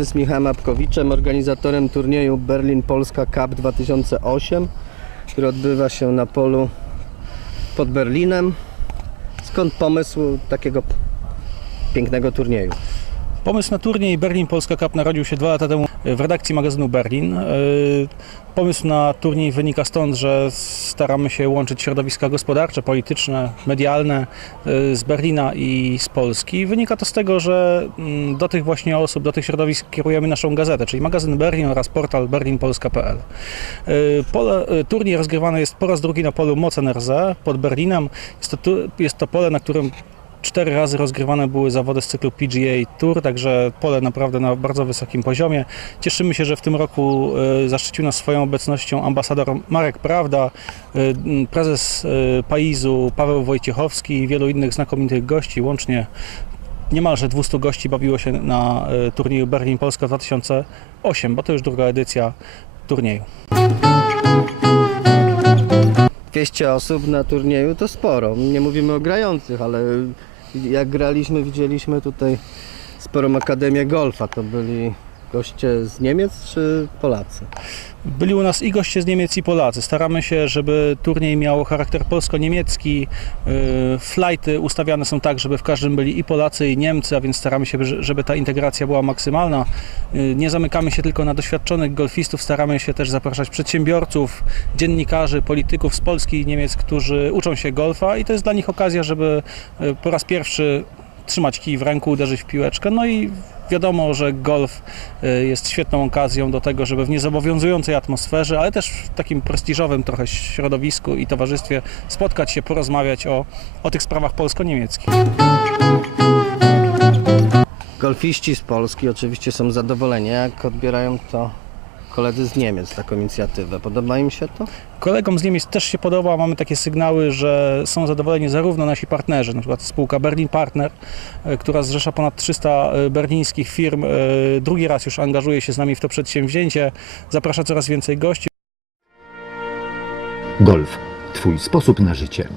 z Michałem Apkowiczem, organizatorem turnieju Berlin Polska Cup 2008, który odbywa się na polu pod Berlinem. Skąd pomysł takiego pięknego turnieju? Pomysł na turniej Berlin Polska Cup narodził się dwa lata temu w redakcji magazynu Berlin. Yy, Pomysł na turniej wynika stąd, że staramy się łączyć środowiska gospodarcze, polityczne, medialne yy, z Berlina i z Polski. Wynika to z tego, że mm, do tych właśnie osób, do tych środowisk kierujemy naszą gazetę, czyli magazyn Berlin oraz portal berlinpolska.pl. Yy, Pole, turniej rozgrywany jest po raz drugi na polu Mocenrz pod Berlinem. Jest to, jest to pole, na którym Cztery razy rozgrywane były zawody z cyklu PGA Tour, także pole naprawdę na bardzo wysokim poziomie. Cieszymy się, że w tym roku e, zaszczycił nas swoją obecnością ambasador Marek Prawda, e, prezes e, Paizu Paweł Wojciechowski i wielu innych znakomitych gości, łącznie niemalże 200 gości bawiło się na turnieju Berlin Polska 2008, bo to już druga edycja turnieju. 200 osób na turnieju to sporo. Nie mówimy o grających, ale jak graliśmy, widzieliśmy tutaj sporą akademię golfa. To byli goście z Niemiec czy Polacy? Byli u nas i goście z Niemiec i Polacy. Staramy się, żeby turniej miał charakter polsko-niemiecki. Yy, Flighty ustawiane są tak, żeby w każdym byli i Polacy, i Niemcy, a więc staramy się, żeby ta integracja była maksymalna. Yy, Nie zamykamy się tylko na doświadczonych golfistów, staramy się też zapraszać przedsiębiorców, dziennikarzy, polityków z Polski i Niemiec, którzy uczą się golfa i to jest dla nich okazja, żeby yy, po raz pierwszy trzymać kij w ręku, uderzyć w piłeczkę. No i wiadomo, że golf y, jest świetną okazją do tego, żeby w niezobowiązującej atmosferze, ale też w takim prestiżowym trochę środowisku i towarzystwie spotkać się, porozmawiać o, o tych sprawach polsko-niemieckich. Golfiści z Polski oczywiście są zadowoleni. Jak odbierają to koledzy z Niemiec, taką inicjatywę? Podoba im się to? Kolegom z Niemiec też się podoba. Mamy takie sygnały, że są zadowoleni zarówno nasi partnerzy, na przykład spółka Berlin Partner, e, która zrzesza ponad 300 berlińskich firm, e, drugi raz już angażuje się z nami w to przedsięwzięcie, zaprasza coraz więcej gości. Golf. Twój sposób na życie.